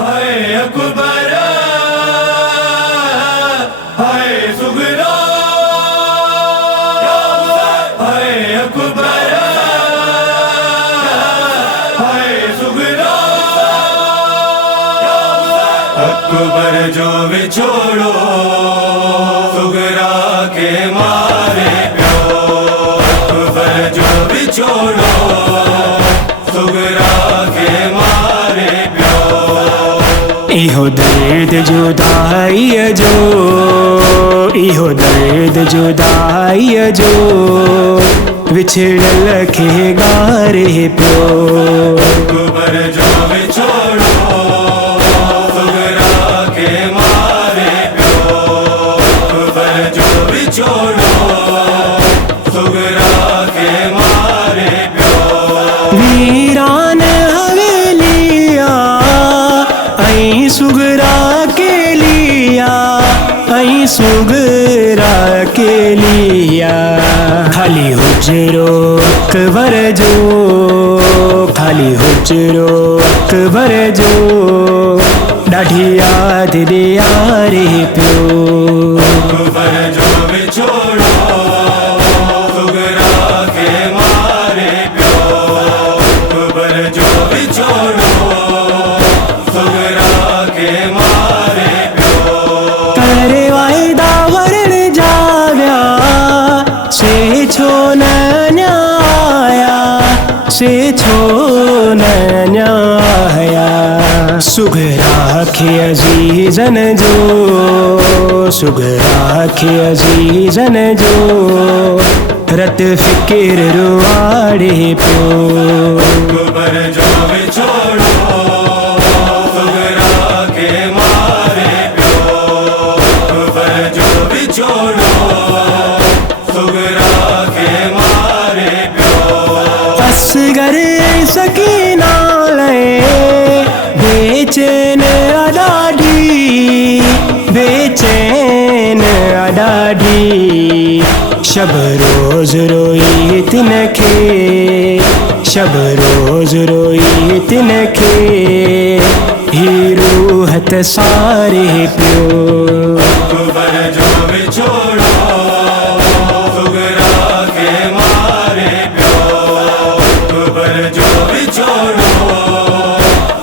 हाय अकबर हाय सुगरा हाय अकबर हाय सुगरा अकबर जो बिछोड़ो सुगरा के मारे प्यो अकबर जो बिछोड़ो सुगरा के मारे प्यो इहो दर्द जुदाई जो इहो दर्द जुदाई जो विछड़ल खे गारे पियो अकबर जो बिछोड़ो सुगरा के मारे प्यो अकबर जो बिछोड़ो सुगरा के मारे प्यो वीरान हवेलिया आई सुगरा के लिया आई सुगरा के लिया खाली हुजरो अकबर जो खाली हुजरो अकबर जो ॾाढी याद दे यारे पियो अकबर जो बिछोड़ो सुगरा के मारे प्यो अकबर जो बिछोड़ो सुगरा के मारे प्यो करे वायदा वरण जाव्या से छो न न्याया से छो न न्याया सुगरा खे अजीजन जो सुगरा खे अजीजन जो रत फिकिर रुआड़े पियो अकबर जो बिछोड़ो सुगरा के मारे प्यो अकबर जो बिछोड़ो सुगरा के मारे प्यो असगर सकीना ले बेचैन अडाडी बेचैन अडाडी शब रोज रोई तिनखे शब रोज रोई तिनखे ही रूहत सारे पियो अकबर जो बिछोड़ो सुगरा के मारे प्यो अकबर जो बिछोड़ो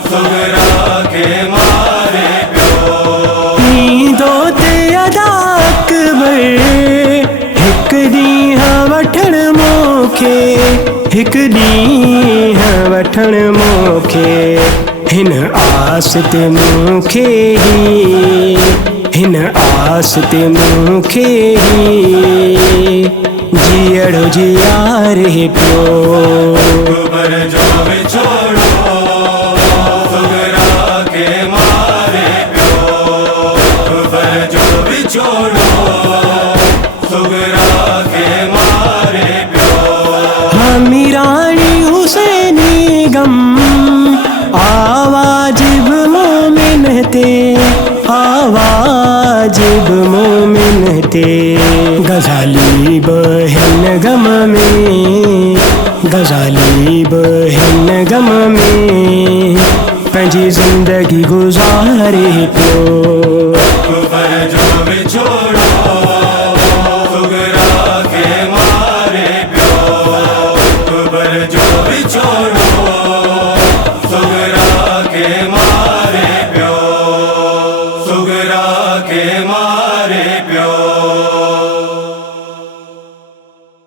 सुगरा के मारे प्यो नींदो ते अदा अकबर हिक ॾींहुं वठण मूंखे हिक ॾींहुं वठण मूंखे हिन आस ते मूंखे ही हिन आस ते मूंखे ही जीअड़ो जियारे पियो अकबर जो बिछोड़ो सुगरा के मारे प्यो अकबर जो बिछोड़ो सुगरा के मारे प्यो हमीरानी हुसैनी गम आवाज ब मोमिन ते आवाज ब मोमिन ते गजाली बहन गम में गजाली बहन गम में पंहिंजी ज़िंदगी गुज़ारे पियो अकबर जो बिछोड़ो सुगरा के मारे प्यो अकबर जो बिछोड़ो सुगरा के मारे प्यो सुगरा के मारे प्यो।